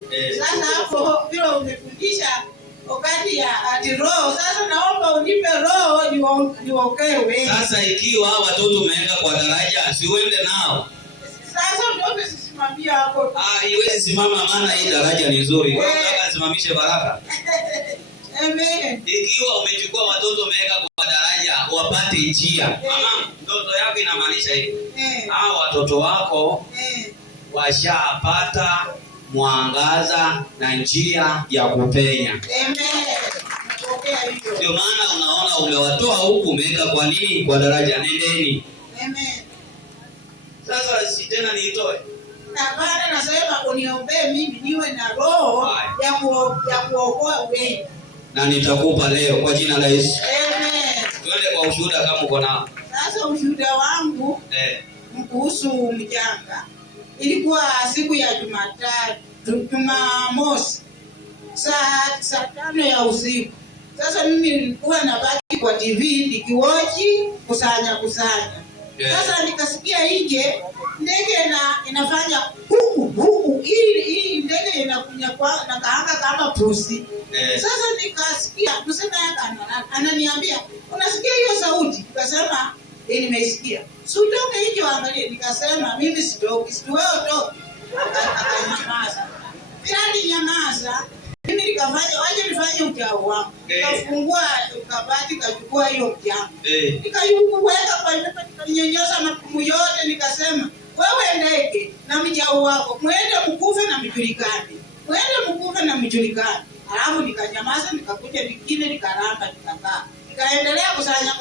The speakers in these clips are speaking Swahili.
Sasa hapo vile umefundisha wakati ya ati roho, sasa naomba unipe roho niokolewe. Sasa ikiwa hao watoto umeweka kwa daraja, si uende nao. Sasa ndio sisimamia hapo. Iwezi simama, maana hii daraja ni nzuri. Wewe unataka simamishe baraka. Amen. Ikiwa umechukua watoto umeweka kwa daraja wapate njia. Mama, ndoto yako inamaanisha hivi. Hao watoto wako washapata mwangaza na njia ya kupenya. Amen. Ndio maana unaona umewatoa huku umeweka kwa nini? Kwa daraja. Nendeni. Amen. Sasa si tena niitoe. Na baada nasema uniombee mimi niwe na roho ya kuokoa wengi. Na nitakupa leo kwa jina la Yesu. Amen. Twende kwa ushuhuda kama uko nao. Sasa ushuhuda wangu kuhusu mjanga. Ilikuwa siku ya Jumamosi saa 5 ya usiku. Sasa mimi nilikuwa nabaki kwa TV nikiwochi kusanya. Sasa nikasikia nje ndege inafanya huku hii ndege inakunya kwa na kaanga kama pusi. Sasa nikasikia msema ananiambia unasikia hiyo sauti? Nikasema nimeisikia. Sutoke hiyo angalie. Nikasema mimi sitoki, wewe toki. Akanyamaza. Bila nyamaza mimi nikafanya waje nifanye ujao wangu. Nikafungua kabati kachukua hiyo mjanga. Nikaiweka kwa nyonyosa mapumu yote nikasema wewe ndege na mjao wako mwende mkufe na mjulikane. Alafu nikanyamaza nikakuja vingine nikaramba nikakaa. Nikaendelea kusanya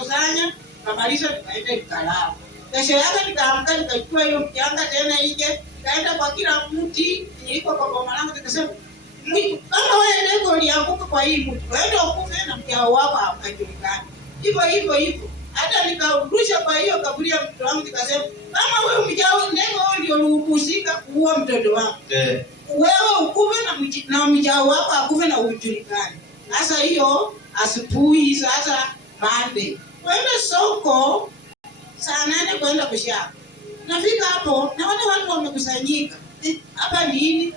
kamalisha nikaenda nikalala. Kesho yake nikaamka nikachukua hiyo mjanga tena nje nikaenda kwa kila mti niliko kwa boma langu nikasema kama wewe ndege ulianguka kwa hii mti wewe ukufe na mjao wako haujulikani. Hivyo. Hata nikarudisha kwa hiyo kaburi ya mtoto wangu nikasema kama wewe mjao ndege wewe ndio ulihusika kuua mtoto wangu. Wewe ukufe na mjao wako akufe na ujulikani. Sasa hiyo asubuhi sasa Monday kwenda soko saa 8 kwenda kushaka. Nafika hapo naona watu wamekusanyika. Hapa nini?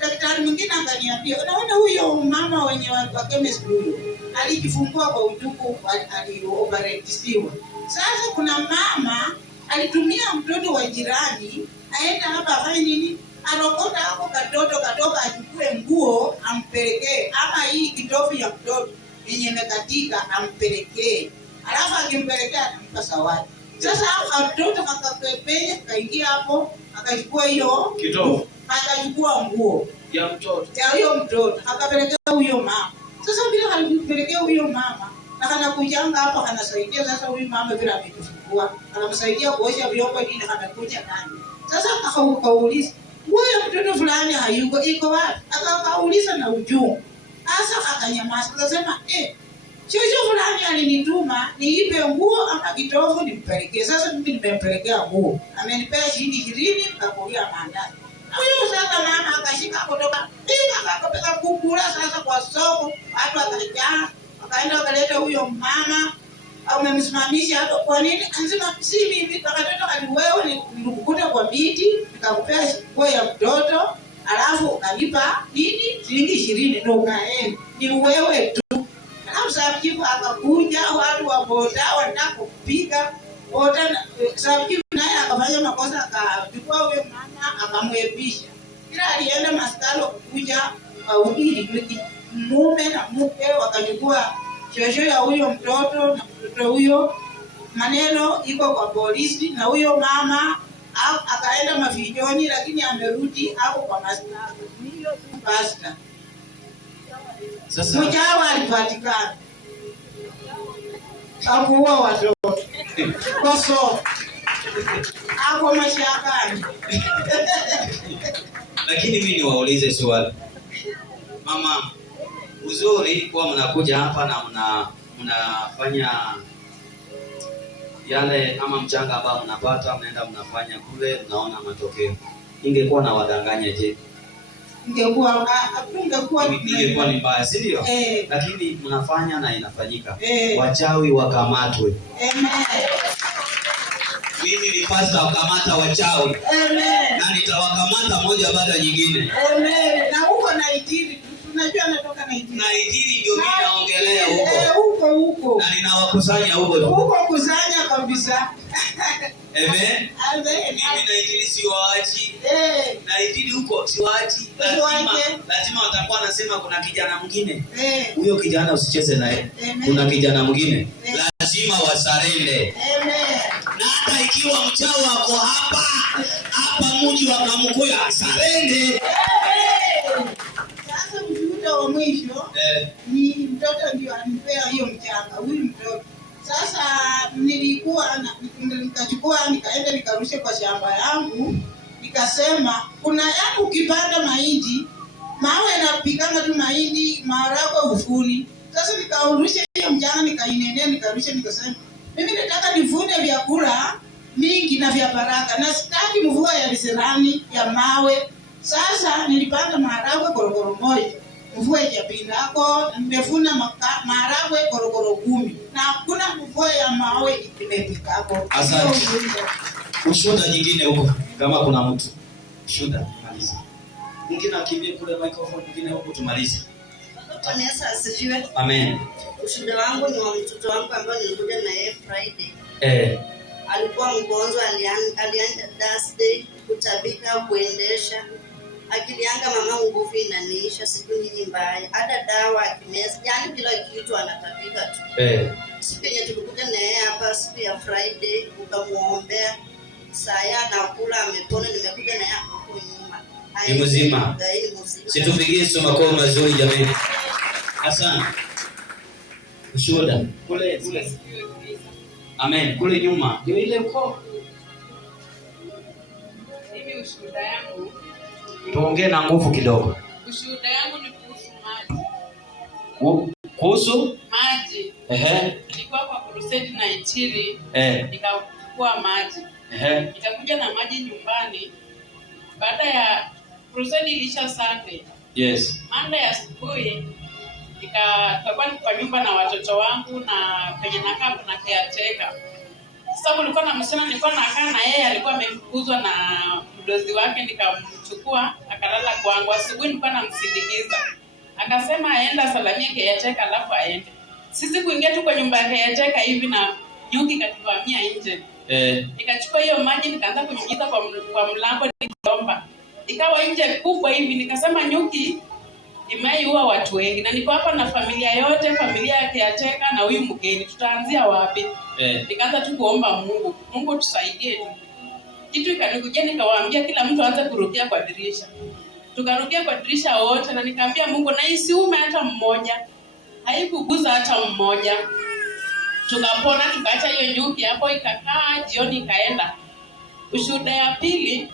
Daktari mwingine akaniambia, unaona huyo mama wenye wa chemistry huyo alijifungua kwa ujuku alioperatiwa. Sasa kuna mama alitumia mtoto wa jirani aenda hapa afanye nini? Arokota hapo katoto katoka achukue nguo ampelekee ama hii kitofu ya mtoto yenye imekatika ampelekee. Alafu akimpelekea atampa zawadi. Sasa mtoto akapepenya kaingia hapo akachukua hiyo kitofu. Akachukua nguo ya mtoto. Ya huyo mtoto akapelekea huyo mama. Sasa bila alipelekea huyo mama na kana kujanga hapo anasaidia sasa huyo mama bila amejifungua. Anamsaidia kuosha vyombo nini amekuja ndani. Sasa akauliza, "Wewe mtoto fulani hayuko iko wapi?" Akauliza na ujungu. Sasa akanyamaza akasema, "Chocho fulani alinituma niipe nguo ama kitovu nimpelekee." Sasa mimi nimempelekea nguo. Amenipea shilingi 20 nikakulia mandazi. Huyo sasa mama akashika kutoka akapeka kukula sasa kwa soko. Watu wakajaa, wakaenda wakaleta huyo mama au umemsimamisha hapo kwa nini? Anasema si mimi katoto kali wewe nilikukuta kwa miti nikakupea nguo ya mtoto alafu ukanipa nini? Shilingi 20 ndio ukaenda. Ni wewe tu. Alafu sababu akakuja watu wa boda wanataka kupiga boda sababu naye akafanya makosa akachukua huyo mama akamwebisha. Kila alienda maskalo kuja wawili mume na mke wakachukua shosho ya huyo mtoto na mtoto huyo. Maneno iko kwa polisi na huyo mama akaenda mafichoni lakini amerudi hapo kwa maskalo. Hiyo tu basta. Sasa mjawa alipatikana. Hakuwa watoto. Koso. Hapo mashakani. Lakini mimi niwaulize swali. Mama, uzuri kwa mnakuja hapa na mnafanya yale ama mchanga ambao mnapata mnaenda mnafanya kule mnaona matokeo. Ingekuwa na wadanganya je? Ingekuwa ni mbaya, si ndio? Lakini mnafanya na inafanyika. Wachawi wakamatwe. Amen. Mimi ni pastor wakamata wachawi. Amen. Na nitawakamata moja baada nyingine. Amen. Na huko Nigeria, tunajua natoka Nigeria. Nigeria ndio mimi naongelea huko. Huko. Na ninawakusanya huko. Huko kusanya kabisa. Amen. Amen. Mimi Nigeria siwaachi. Nigeria huko siwaachi. Lazima watakuwa nasema kuna kijana mwingine. Huyo kijana usicheze naye. Kuna kijana mwingine. Lazima wasarende. Amen. Na hata ikiwa mchawi wako hapa mji wa Kamukuya sarende. Sasa ushuhuda wa mwisho ni mtoto ndio anipea hiyo mchanga, huyu mtoto. Sasa nilikuwa nikachukua nikaenda nikarusha kwa shamba yangu, nikasema kuna yangu ukipanda mahindi, mawe yanapikanga tu mahindi, maharagwe ufuni. Sasa nikaurusha hiyo mchanga nikainenea nikarusha nikasema mimi nataka nivune vyakula mingi na vya baraka na sitaki mvua ya visirani ya mawe. Sasa nilipanda maharagwe korokoro moja, mvua ikapindako, nimevuna maharagwe korokoro 10 na kuna mvua ya mawe imepikako. Asante. Ushuhuda nyingine huko kama kuna mtu. Ushuhuda maliza. Mwingine akimbie kule microphone nyingine huko tumalize. Kanisa asifiwe. Amen. Ushuhuda wangu ni wa mtoto wangu ambaye nilikuja na yeye Friday. Alikuwa mgonjwa, alienda Thursday kutabika kuendesha. Akilianga mama nguvu inaniisha, siku nyingi mbaya. Hata dawa akimeza, yani kila kitu anatabika tu. Siku yenye tulikuja na yeye hapa siku ya Friday, ukamuombea. Saya nakula amepona, nimekuja na yeye hapo nyuma. Ni mzima. Situpigie Yesu makofi mazuri jamani. Asante. Ushuhuda kule. Amen. Kule nyuma. Ndio ile uko. Mimi ushuhuda yangu. Tuongee na nguvu kidogo. Ushuhuda yangu ni kuhusu maji. Kuhusu maji. Nilikuwa kwa crusade na Itiri. Nikachukua maji. Nikakuja na maji nyumbani. Baada ya crusade ilisha Sunday. Yes. Monday asubuhi nikakuwa kwa nyumba na watoto wangu na penye nakaa na caretaker. Sasa kulikuwa na msichana nilikuwa nakaa na yeye, alikuwa amefukuzwa na mdozi wake, nikamchukua akalala kwangu. Asubuhi nilikuwa namsindikiza. Akasema aenda salamia caretaker alafu aende. Sisi kuingia tu kwa nyumba ya caretaker hivi na nyuki katuvamia nje. Nikachukua hiyo maji nikaanza kunyunyiza kwa mlango nikiomba. Ikawa nje kubwa hivi, nikasema nyuki imeiua watu wengi na niko hapa na familia yote, familia ya caretaker na huyu mgeni, tutaanzia wapi? Nikaanza tu kuomba Mungu tusaidie tu. Kitu ikanikujia, nikawaambia kila mtu aanze kurukia kwa dirisha. Tukarukia kwa dirisha wote na nikaambia Mungu na isiume hata mmoja. Haikuguza hata mmoja. Tukapona, tukaacha hiyo nyuki hapo ikakaa, jioni ikaenda. Ushuhuda ya pili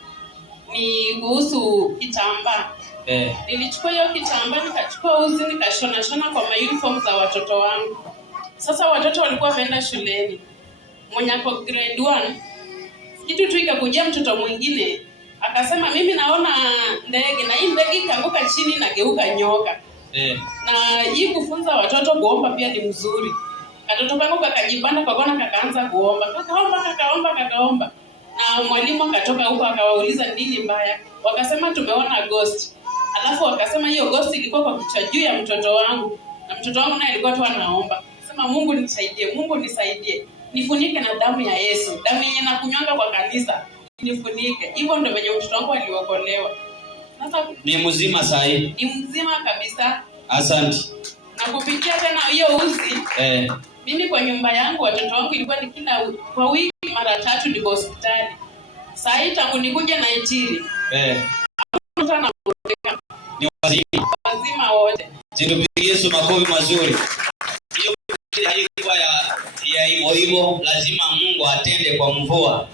ni kuhusu kitambaa. Nilichukua hiyo kitambaa, nikachukua uzi, nikashona kwa uniform za watoto wangu. Sasa watoto walikuwa wameenda shuleni. Mwenye kwa grade 1, kitu tu ikakujia mtoto mwingine, akasema mimi naona ndege na hii ndege ikaanguka chini na geuka nyoka. Na hii kufunza watoto kuomba pia ni mzuri. Katoto kangu kakajipanda kwa kona kakaanza kuomba. Kakaomba. Na mwalimu akatoka huko akawauliza nini mbaya. Wakasema tumeona ghost. Alafu wakasema hiyo ghost ilikuwa kwa kichwa juu ya mtoto wangu. Na mtoto wangu naye alikuwa tu anaomba. Sema Mungu nisaidie. Nifunike na damu ya Yesu. Damu yenye nakunywanga kwa kanisa. Nifunike. Hivyo ndio venye mtoto wangu aliokolewa. Sasa ni mzima sasa hivi. Ni mzima kabisa. Asante. Na kupitia tena hiyo uzi. Mimi kwa nyumba yangu watoto wangu ilikuwa ni kila kwa wiki mara 3 niko hospitali. Sasa hii tangu nikuja na Itiri. Ni wazima wote. Tupigie Yesu makofi mazuri. Hiyo haikuwa ya hivyo, lazima Mungu atende kwa mvua.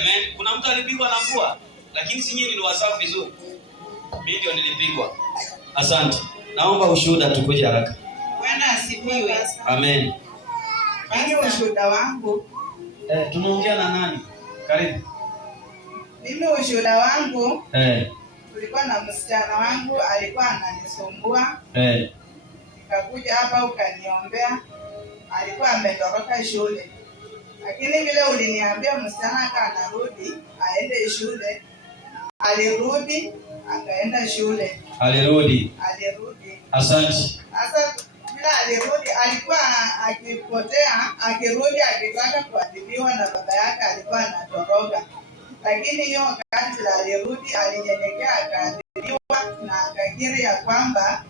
Amen. Kuna mtu alipigwa na mvua, lakini si nyinyi niliwasafu vizuri. Mimi ndio nilipigwa. Asante. Naomba ushuhuda tukuje haraka. Bwana asifiwe. Amen. Mimi ushuhuda wangu. Tunaongea na nani? Karibu. Mimi ushuhuda wangu. Kulikuwa na msichana wangu alikuwa ananisumbua. Nikakuja hapa ukaniombea. Alikuwa ametoroka shule. Lakini vile uliniambia msichana anarudi aende shule, alirudi akaenda shule. Alirudi. Asante. Sasa bila alirudi alikuwa akipotea, akirudi akitaka kuadhibiwa na baba yake alikuwa anatoroka. Lakini hiyo wakati alirudi alinyenyekea akaadhibiwa na akakiri ya kwamba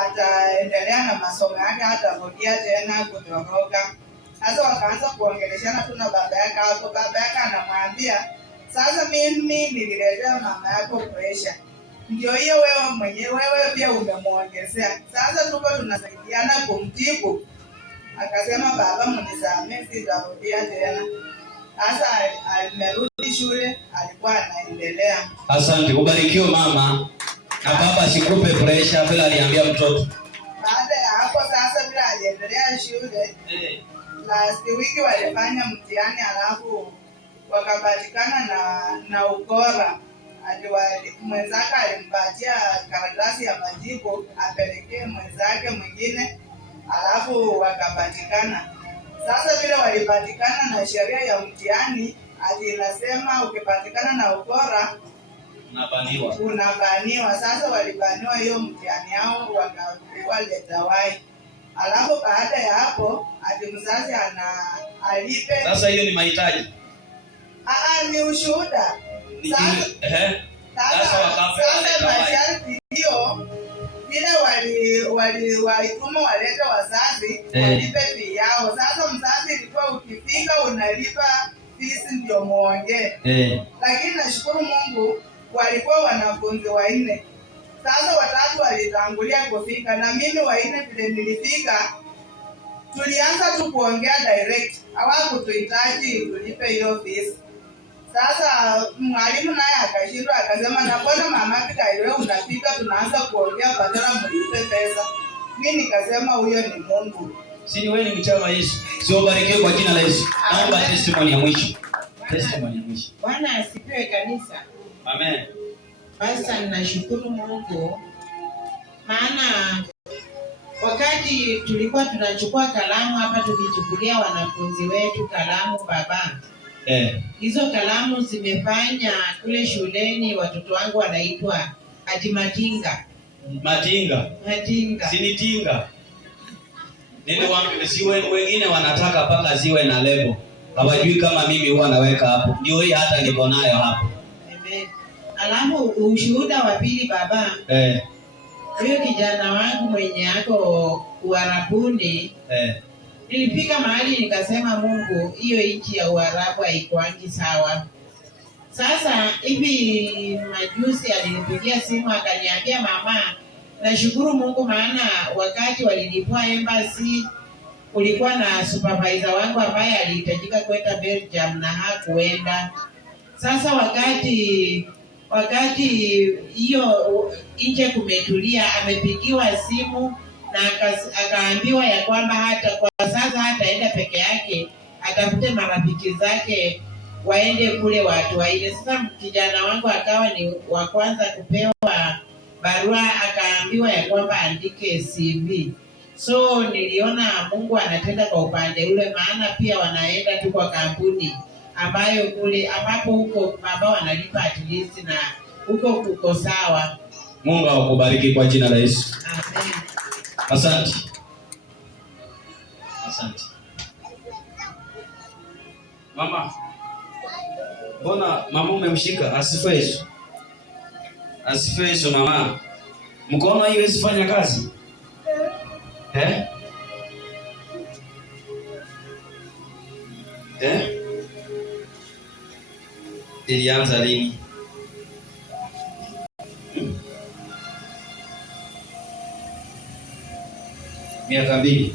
ataendelea na masomo yake, hatarudia tena kutoroka. Sasa wakaanza kuongeleshana tu na baba yake hapo. Baba yake anamwambia, sasa mimi nililetea mama yako pressure. Ndio hiyo wewe mwenyewe pia umemuongezea. Sasa tuko tunasaidiana kumtibu. Akasema baba mnisamehe, sitarudia tena. Sasa amerudi shule, alikuwa anaendelea. Asante, ubarikiwe mama. Na baba sikupe pressure bila aliambia mtoto. Baada ya hapo sasa bila aliendelea shule. Last week walifanya mtihani alafu wakapatikana na ukora. Mwenzake alimpatia karatasi ya majibu apelekee mwenzake mwingine, alafu wakapatikana. Sasa vile walipatikana na sheria ya mtihani inasema ukipatikana na ukora unabaniwa. Sasa walibaniwa hiyo mtihani yao, wakapewa leta Y. Alafu baada ya hapo mzazi alipe. Sasa hiyo ni mahitaji. Ni ushuhuda. Sasa masharti hiyo vile walituma walete wazazi walipe fee yao. Sasa mzazi ilikuwa ukifika unalipa fees ndio muongee. Lakini nashukuru Mungu walikuwa wanafunzi 4. Sasa 3 walitangulia kufika na mimi 4 vile nilifika tulianza tu kuongea direct. Hawakutuhitaji tulipe hiyo fees. Sasa mwalimu naye akashindwa akasema, na mbona mama pika wewe unafika tunaanza kuongea badala mlipe pesa. Mimi nikasema huyo ni Mungu. Si ni wewe ni mchama Yesu. Sio barikiwe kwa jina la Yesu. Naomba testimony ya mwisho. Bwana asifiwe kanisa. Amen. Basi ninashukuru Mungu. Maana wakati tulikuwa tunachukua kalamu hapa tukichukulia wanafunzi wetu kalamu baba. Hizo kalamu zimefanya kule shuleni watoto wangu wanaitwa ati matinga. Sinitinga. Siwe wengine wanataka paka ziwe na lebo. Hawajui kama mimi huwa naweka hapo. Ndio hii hata niko nayo hapo. Amen. Alafu ushuhuda wa pili baba. Huyo kijana wangu mwenye ako Uarabuni. Nilifika mahali nikasema Mungu, hiyo nchi ya Uarabu haikuangi sawa. Sasa hivi majuzi alinipigia simu akaniambia, mama, nashukuru Mungu maana wakati walilipua embassy kulikuwa na supervisor wangu ambaye alihitajika kwenda Belgium na hakuenda. Sasa wakati hiyo nje kumetulia, amepigiwa simu na akaambiwa ya kwamba hata kwa sasa hataenda peke yake, atafute marafiki zake waende kule watu waile. Sasa kijana wangu akawa ni wa kwanza kupewa barua, akaambiwa ya kwamba andike CV. So niliona Mungu anatenda kwa upande ule, maana pia wanaenda tu kwa kampuni ambayo kule ambapo huko baba wanalipa at least na huko kuko sawa. Mungu akubariki kwa jina la Yesu. Amen. Asante. Mama. Mbona mama umemshika? Asifiwe Yesu. Asifiwe Yesu mama. Mkono haiwezi fanya kazi? Ilianza lini? Miaka 2.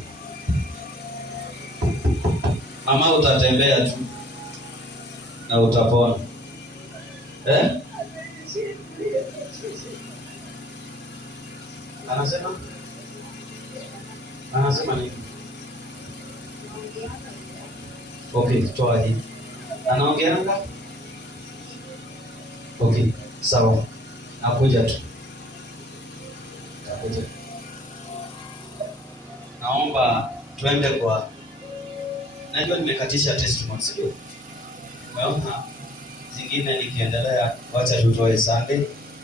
Mama utatembea tu na utapona. Anasema nini? Okay, toa hii. Anaongeanga? Okay, sawa. Nakuja tu. Naomba twende kwa Najua nimekatisha testimony sio? Naona zingine nikiendelea, wacha tutoe Sunday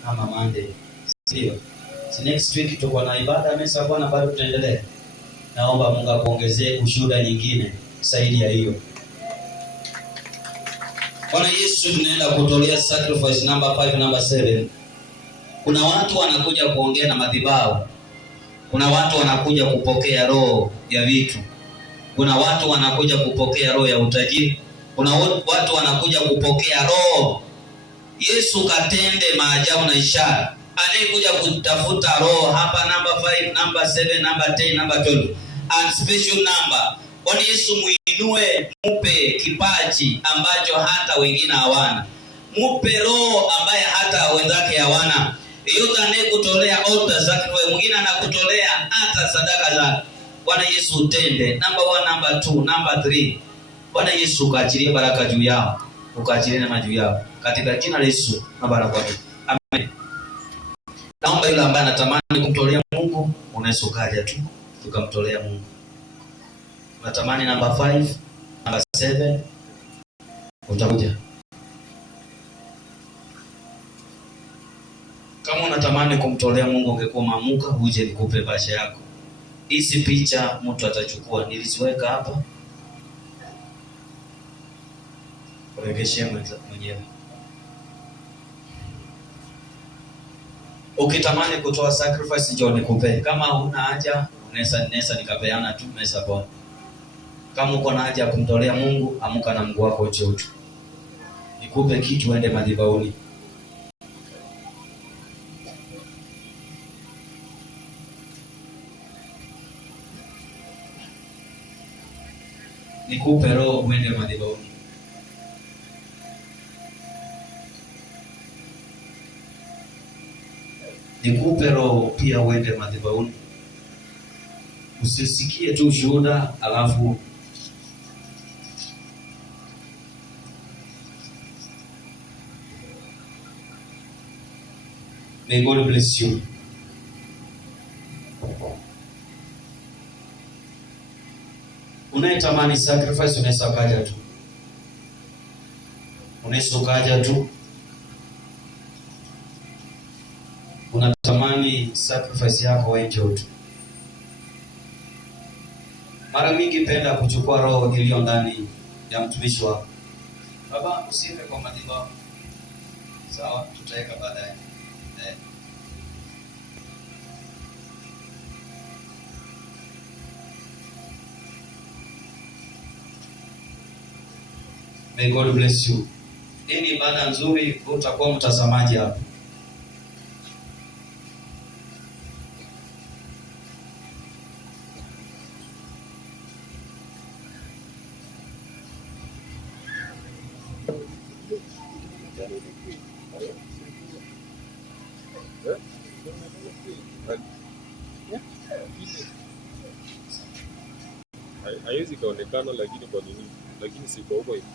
ama Monday. Sio? Si next week tuko na ibada mesa Bwana, bado tutaendelea. Naomba Mungu akuongezee ushuhuda nyingine zaidi ya hiyo. Bwana Yesu, tunaenda kutolea sacrifice number 5 number 7. Kuna watu wanakuja kuongea na madhabahu. Kuna watu wanakuja kupokea roho ya vitu. Kuna watu wanakuja kupokea roho ya utajiri. Kuna watu wanakuja kupokea roho. Yesu katende maajabu na ishara. Anayekuja kutafuta roho hapa number 5, number 7, number 10, number 12 and special number. Bwana Yesu muinue, mupe kipaji ambacho hata wengine hawana. Mupe roho ambaye hata wenzake hawana. Yote anayekutolea altar sacrifice, mwingine anakutolea hata sadaka zake. Bwana Yesu utende. Number 1, number 2, number 3. Bwana Yesu ukaachilie baraka juu yao. Ukaachilie neema juu yao. Katika jina la Yesu na baraka yake. Amen. Naomba yule ambaye anatamani kumtolea Mungu, unaweza ukaja tu tukamtolea Mungu. Unatamani number 5, number 7, utakuja. Kama unatamani kumtolea Mungu, ungekuwa mamuka uje nikupe basha yako. Hizi picha mtu atachukua, niliziweka hapa. Uregeshe mwenyewe. Ukitamani kutoa sacrifice njoo nikupe. Kama huna haja, unaweza nikapeana tu mesa Bwana. Kama uko na haja ya kumtolea Mungu, amuka na Mungu wako uche. Nikupe kitu uende madhabahuni. Nikupe roho uende madhabahuni. Nikupe roho pia uende madhabahuni. Usisikie tu ushuhuda alafu may God bless you. Unayetamani sacrifice unaweza kaja tu. Unaweza kaja tu. Unatamani sacrifice yako wewe tu. Mara mingi penda kuchukua roho iliyo ndani ya mtumishi wako. Baba, usiende kwa madhabahu. Sawa, tutaweka baadaye. May God bless you. Hii ni ibada nzuri, utakuwa mtazamaji hapa. Haiwezi kaonekana lakini kwa nini? Lakini si kwa huko hivi.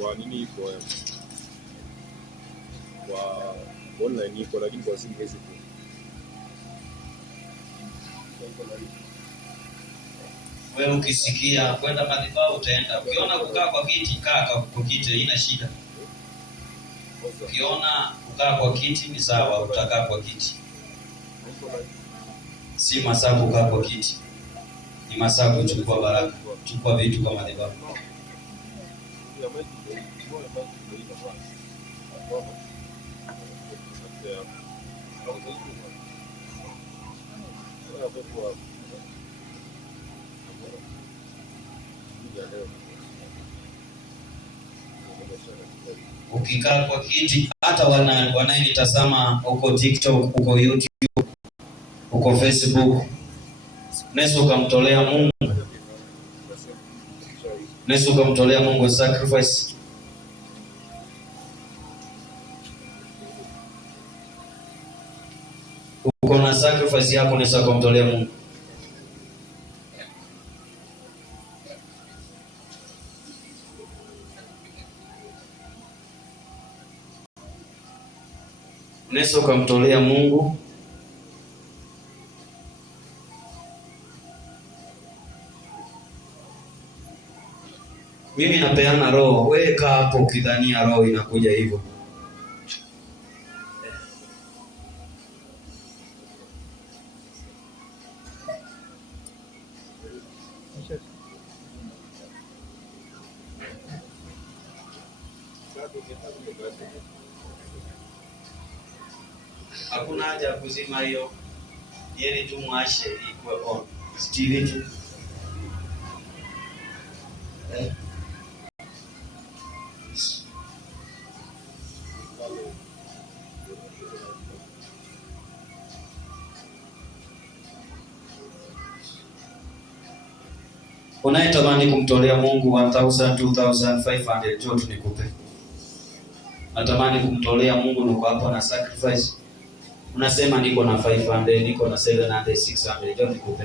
Kwa nini iko kwa online iko lakini kwa simu hizi tu. Wewe ukisikia kwenda madhabahu utaenda. Ukiona kukaa kwa kiti, kaa kwa kiti, haina shida. Ukiona kukaa kwa kiti ni sawa, utakaa kwa kiti. Si masaa kukaa kwa kiti. Ni masaa kuchukua baraka. Chukua vitu kama madhabahu. Ukikaa kwa kiti, hata wanayenitazama huko TikTok, huko YouTube, huko Facebook, unaweza ukamtolea Mungu. Unaweza ukamtolea Mungu sacrifice. Uko na sacrifice yako, unaweza kumtolea Mungu. Unaweza ukamtolea Mungu. Mimi napeana roho, wewe kaa hapo ukidhania roho inakuja hivyo. Hakuna haja ya kuzima hiyo. Yeye tu mwashe ikuwe on. Steve tu. Unayetamani kumtolea Mungu 1000, 2500 tu nikupe. Natamani kumtolea Mungu niko hapo na sacrifice. Unasema niko na 500, niko na 700, 600 tu nikupe.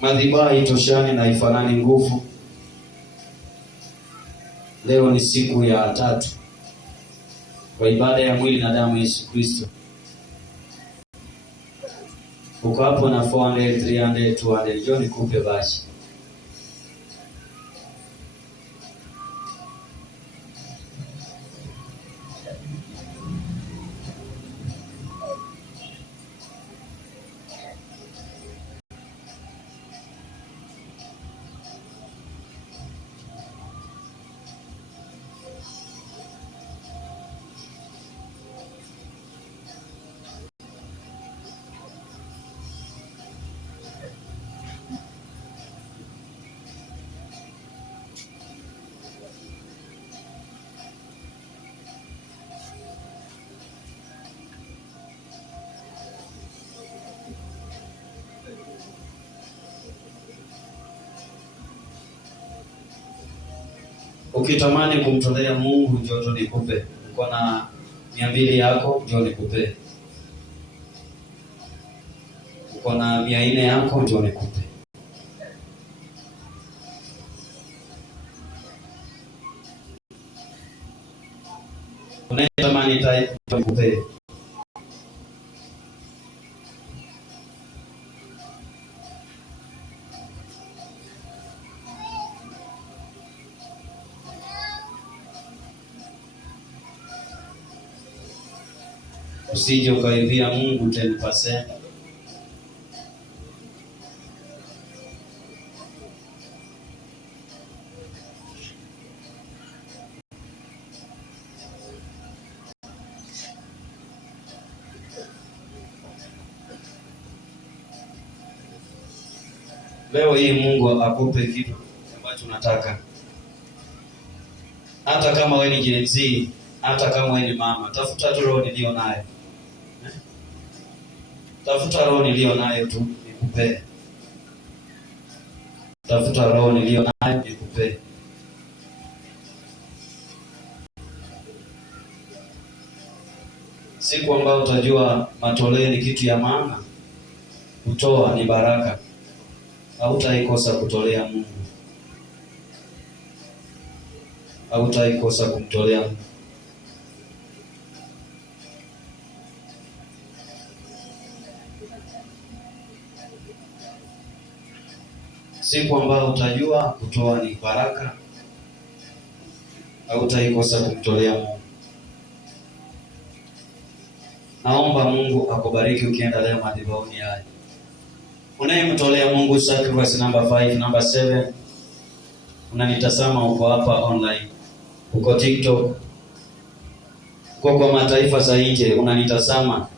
Madhabahu haitoshani na haifanani nguvu. Leo ni siku ya 3 kwa ibada ya mwili na damu Yesu Kristo. Uko hapo na 400, 300, 200, njoo nikupe basi. Ukitamani kumtolea Mungu njoo nikupe. Uko na 200 yako njoo nikupe. Uko na 400 yako njoo nikupe. Unayetamani type nikupe. Usije ukaibia Mungu 10%. Leo hii Mungu akupe kitu ambacho unataka. Hata kama wewe ni Gen Z, hata kama wewe ni mama, tafuta tu roho nilio nayo. Tafuta roho nilio nayo tu nikupe. Tafuta roho nilio nayo nikupe. Siku ambayo utajua matoleo ni kitu ya maana, kutoa ni baraka. Hautaikosa kutolea Mungu. Hautaikosa kumtolea Mungu. Siku ambayo utajua kutoa ni baraka, hautaikosa kumtolea Mungu. Naomba Mungu akubariki ukienda leo madhabahuni haya. Unayemtolea Mungu sacrifice number 5, number 7. Unanitazama uko hapa online. Uko TikTok. Uko kwa mataifa za nje unanitazama.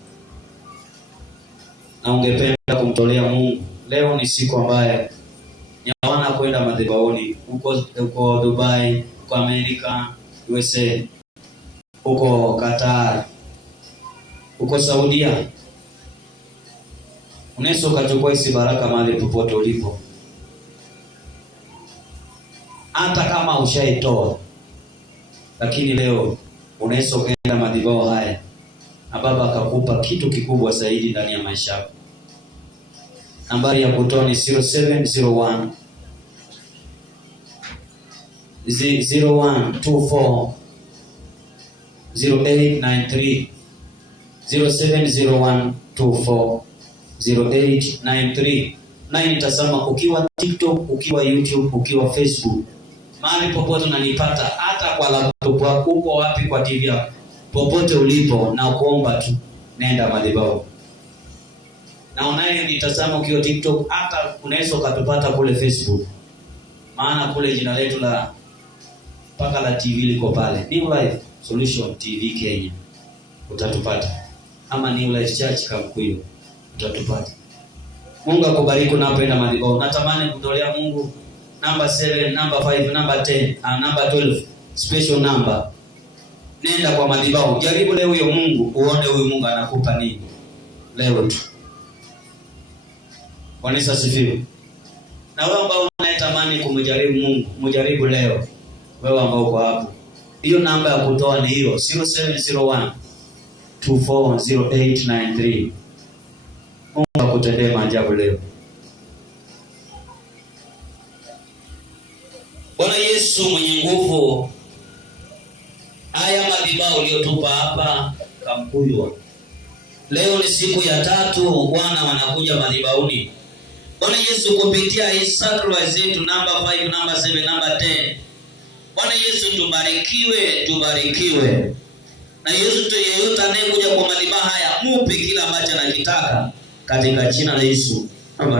Na ungependa kumtolea Mungu. Leo ni siku ambayo yawana kwenda madhabahuni. Uko Dubai, uko Amerika, USA, uko Qatar, uko Saudia. Unaweza ukachukua hizi baraka mahali popote ulipo. Hata kama ushaitoa, lakini leo unaweza kwenda madhabahu haya na Baba akakupa kitu kikubwa zaidi ndani ya maisha yako. Nambari ya kutoa ni 0701 0124 0893 0701 24 0893. Na nitasema ukiwa TikTok, ukiwa YouTube, ukiwa Facebook, mahali popote unanipata, hata kwa laptop wako, uko wapi kwa TV yako, popote ulipo, na kuomba tu nenda madhabahu. Na unaye nitazama ukiwa TikTok, hata unaweza ukatupata kule Facebook, maana kule jina letu la paka la TV liko pale, New Life Solution TV Kenya, utatupata, ama New Life Church Kamkuyu, utatupata. Mungu akubariki unapenda madhabahu. Natamani kutolea Mungu number 7, number 5, number 10 and number 12 special number. Nenda kwa madhabahu, jaribu leo huyo Mungu, uone huyo Mungu anakupa nini leo tu. Bwana Yesu asifiwe. Na wewe ambao unayetamani kumjaribu Mungu, mjaribu leo. Wewe ambao uko hapo, hiyo namba ya kutoa ni hiyo 0701 240893. Mungu akutendee maajabu leo. Bwana Yesu mwenye nguvu, haya madhabahu uliyotupa hapa Kamkuyu, leo ni siku ya 3 Bwana wanakuja madhabahuni. Bwana Yesu, kupitia hii sacrifice zetu number 5, number 7, number 10, Bwana Yesu tubarikiwe. Na Yesu yeyote anayekuja kwa madhabahu haya, mupe kila ambacho anakitaka katika jina la Yesu. Amen.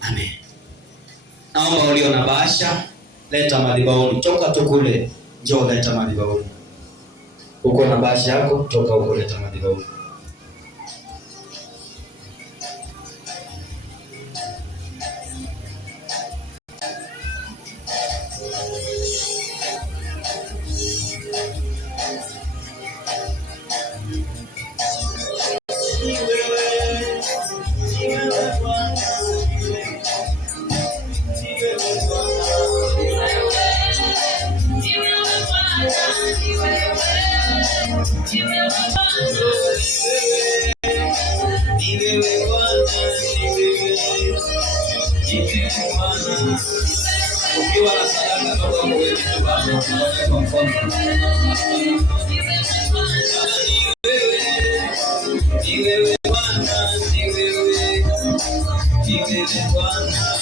Amen. Naomba ulio na bahasha, leta madhabahuni. Toka tu kule, njoo leta madhabahuni. Uko na bahasha yako, toka huko leta madhabahuni. Ukiwa na sadaka toka wewe Baba, kwa mfano. Ni wewe Bwana, ni wewe Bwana.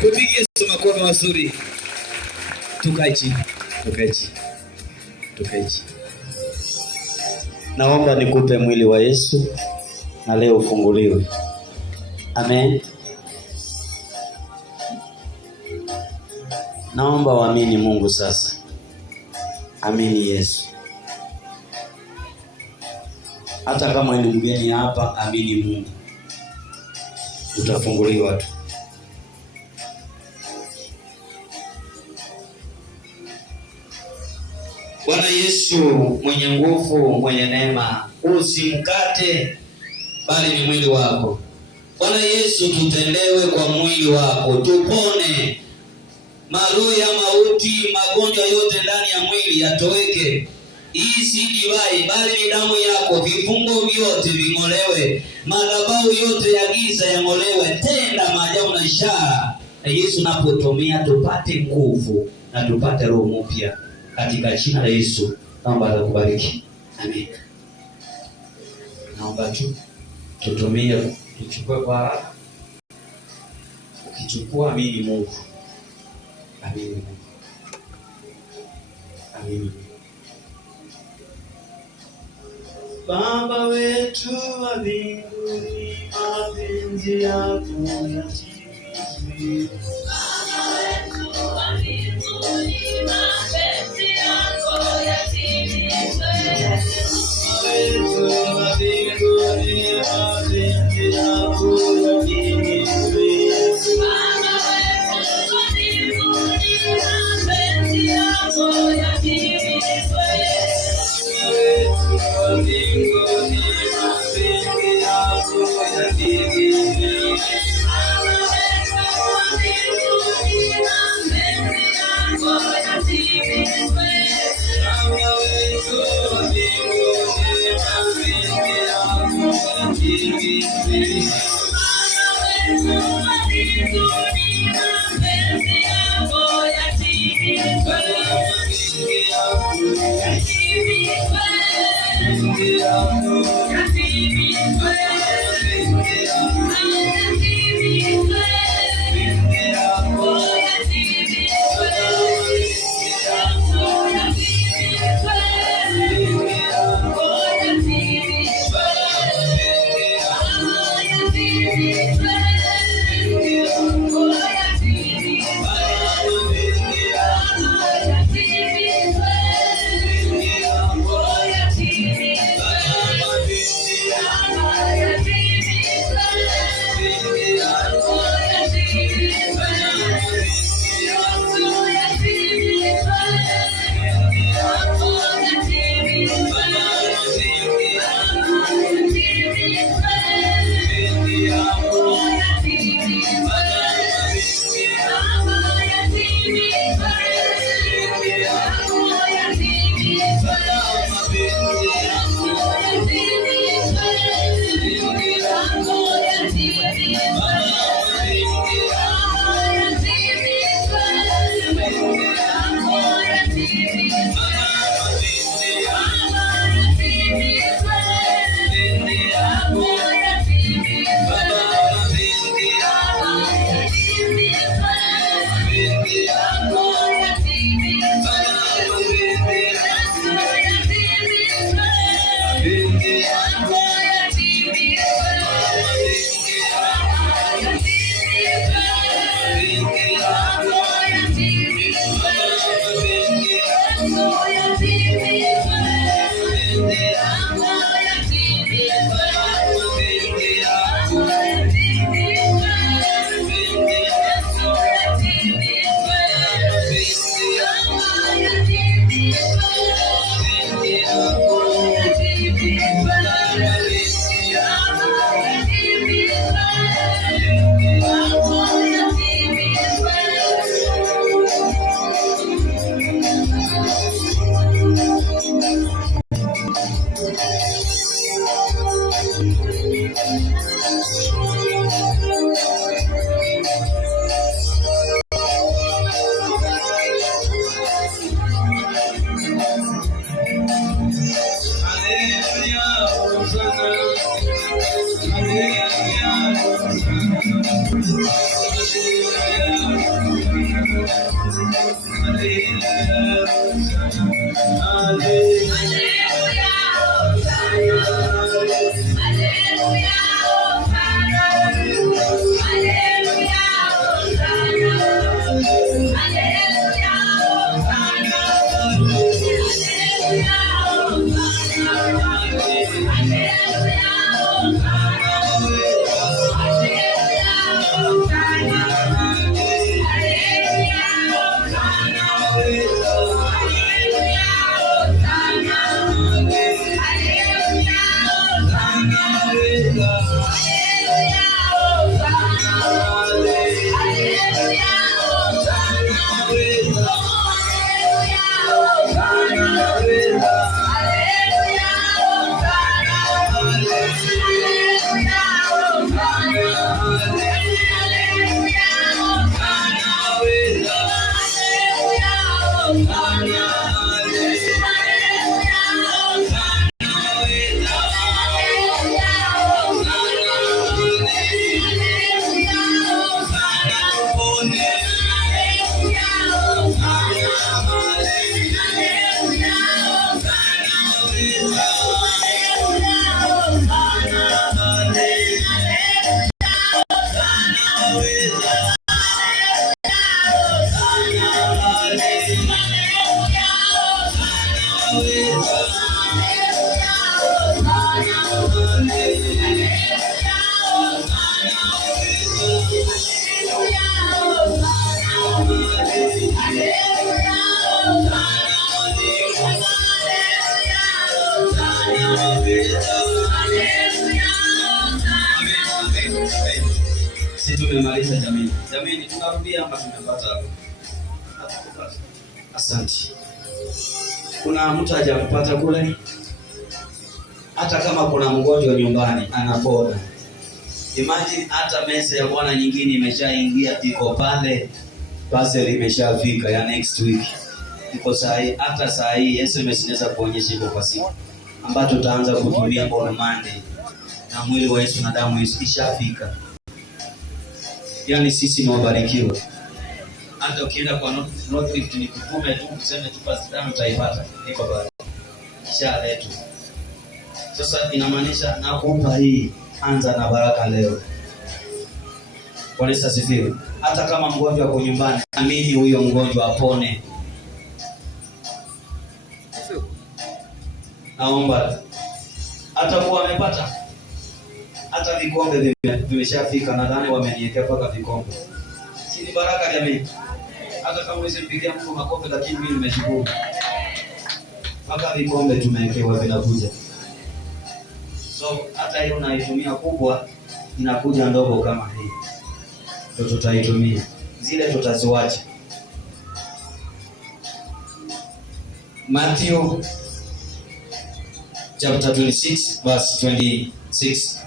Tupige Yesu makofi mazuri. Tukae chini. Naomba nikupe mwili wa Yesu na leo ufunguliwe. Amen. Naomba waamini Mungu sasa. Amini Yesu. Hata kama ni mgeni hapa, amini Mungu, utafunguliwa tu. Bwana Yesu mwenye nguvu, mwenye neema, usimkate bali ni mwili wako. Bwana Yesu, tutendewe kwa mwili wako, tupone maroho ya mauti, magonjwa yote ndani ya mwili yatoweke. Hii si divai bali ni damu yako. Vifungo vyote ving'olewe, madhabahu yote ya giza yang'olewe. Tenda maajabu na ishara, na Yesu napotumia tupate nguvu na tupate roho mpya katika jina la Yesu. Naomba akubariki. Amen. Naomba tu tutumie, tuchukue kwa ukichukua, amini Mungu. Amini Mungu. Amini. Baba wetu wa mbinguni, mapenzi yako yatimizwe. Baba wetu wa mbinguni, mapenzi yako yatimizwe. Baba wetu wa mbinguni, mapenzi yako yatimizwe. Baba wetu wa mbinguni, mapenzi yako yatimizwe. Sisi tumemaliza jamii. Jamii tunarudia hapa tumepata hapo. Asante. Kuna mtu hajakupata kule? Hata kama kuna mgonjwa nyumbani anapona. Imagine hata mesa ya Bwana nyingine imeshaingia, iko pale, parcel imeshafika ya next week. Iko sahi, hata sahi SMS inaweza kuonyesha iko kwa siku ambayo tutaanza kutumia kwa Monday, na mwili wa Yesu na damu Yesu ishafika. Yaani sisi ni wabarikiwa. Hata ukienda kwa North Rift ni kukume tu useme tu basi damu utaipata. Iko pale. Ishara yetu. Sasa inamaanisha nakupa hii, anza na baraka leo. Kwa nini asifiwe? Hata kama mgonjwa kwa nyumbani, amini huyo mgonjwa apone. Naomba hata kwa amepata hata vikombe vimeshafika, nadhani wameniwekea paka vikombe. Si ni baraka jamii? Hata kama usimpigia Mungu makofi, lakini mimi nimeshukuru. Paka vikombe tumewekewa vinakuja. So hata hiyo unaitumia kubwa, inakuja ndogo kama hii. Ndio tutaitumia. Zile tutaziwacha. Matthew chapter 26 verse 26.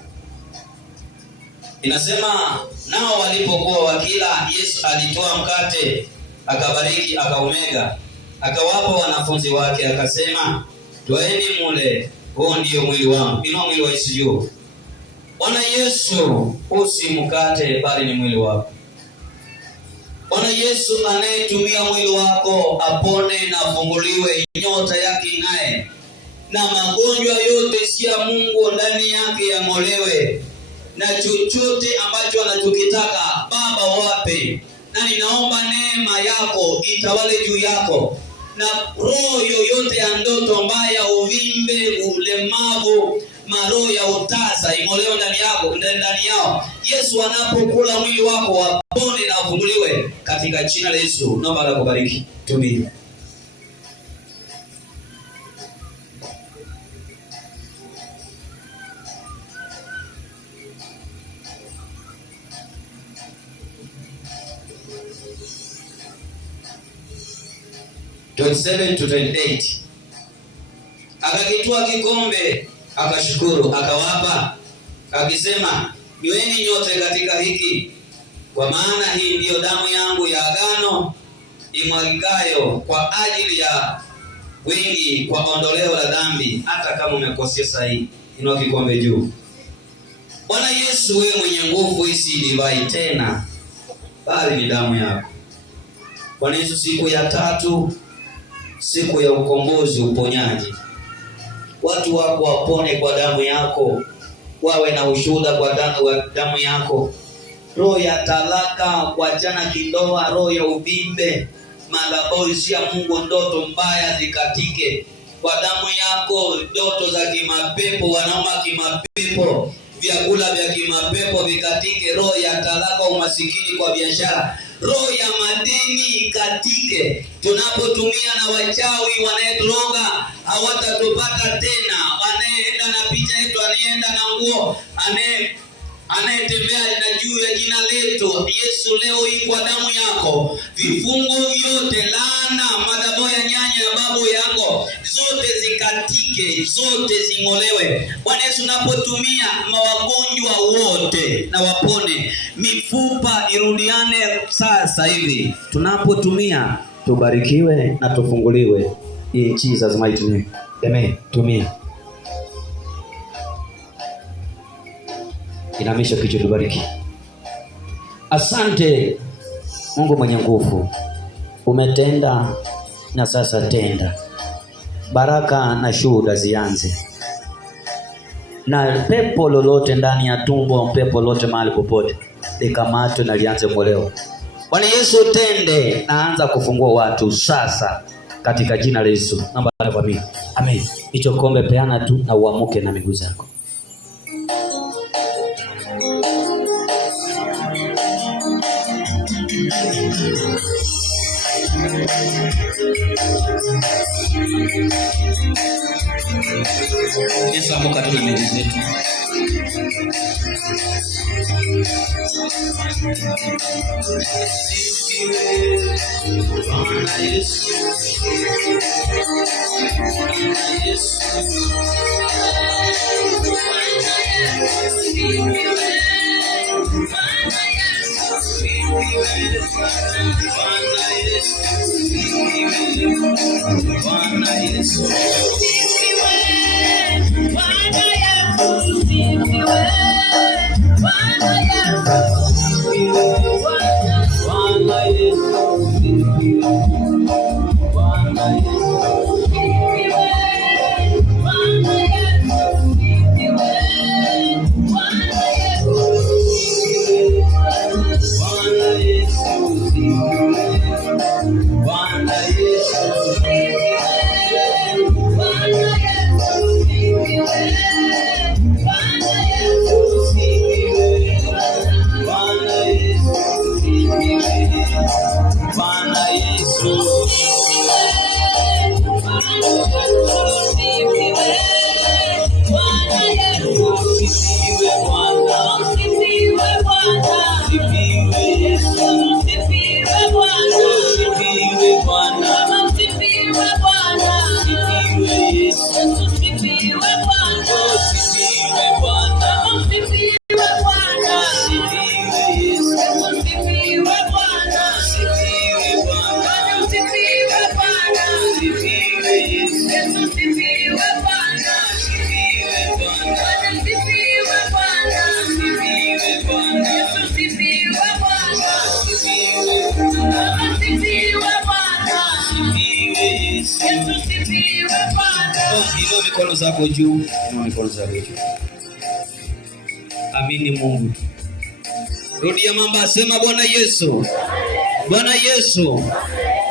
Inasema, nao walipokuwa wakila, Yesu alitoa mkate, akabariki, akaumega, akawapa wanafunzi wake, akasema, twaeni mule, huu ndio mwili wangu. Inua mwili wa Yesu juu. Bwana Yesu, usi mkate bali ni mwili wako. Bwana Yesu, anayetumia mwili wako apone na afunguliwe, nyota yake ing'ae, na magonjwa yote si ya Mungu ndani yake yang'olewe, na chochote ambacho anachokitaka Baba wape. Na ninaomba neema yako itawale juu yako, na roho yoyote ya ndoto mbaya, uvimbe, ulemavu, maroho ya utaza ing'olewe ndani yako, ndani yao. Yesu anapokula mwili wako wapone na wafunguliwe katika jina la Yesu. Naomba Bwana kubariki. Tumia. To 28. Akakitwaa kikombe, akashukuru, akawapa, akisema, nyweni nyote katika hiki, kwa maana hii ndiyo damu yangu ya agano, imwagikayo kwa ajili ya wengi kwa ondoleo la dhambi. Hata kama umekosea sahihi, inua kikombe juu. Bwana Yesu, wewe mwenye nguvu, hisi divai tena, bali ni damu yako. Bwana Yesu, siku ya 3, siku ya ukombozi, uponyaji, watu wako wapone kwa damu yako, wawe na ushuhuda kwa damu yako. Roho ya talaka, kuachana kindoa, roho ya uvimbe, madhabahu si ya Mungu, ndoto mbaya zikatike kwa damu yako. Ndoto za kimapepo, wanaume kimapepo, vyakula vya kimapepo vikatike. Roho ya talaka, umasikini kwa biashara, roho ya madeni ikatike. Tunapotumia na wachawi wanayeturoga hawatatupata tena. Anayeenda na picha yetu, anayeenda na nguo, anayetembea na juu ya jina letu Yesu, leo hii kwa damu yako, vifungo vyote, laana, madhabahu ya nyanya ya babu yako, zote zikatike, zote zing'olewe. Bwana Yesu, unapotumia mawagonjwa wote na wapone, mifupa irudiane sasa hivi. Tunapotumia tubarikiwe na tufunguliwe. In Jesus mighty name. Amen. Tumia. Inamisha kichwa, tubariki. Asante Mungu mwenye nguvu, umetenda na sasa tenda. Baraka na shuhuda zianze, na pepo lolote ndani ya tumbo, pepo lolote mahali popote, likamatwe na lianze ng'olewa. Bwana Yesu, tende, naanza kufungua watu sasa katika jina la Yesu. Naomba kwa mimi. Amen. Hicho kombe peana tu na uamuke na miguu zako. Yesu amuka tu na miguu zetu. Bwana Yesu. Inua mikono zako juu, inua mikono zako juu. Amini Mungu. Rudia mamba, sema Bwana Yesu. Bwana Yesu,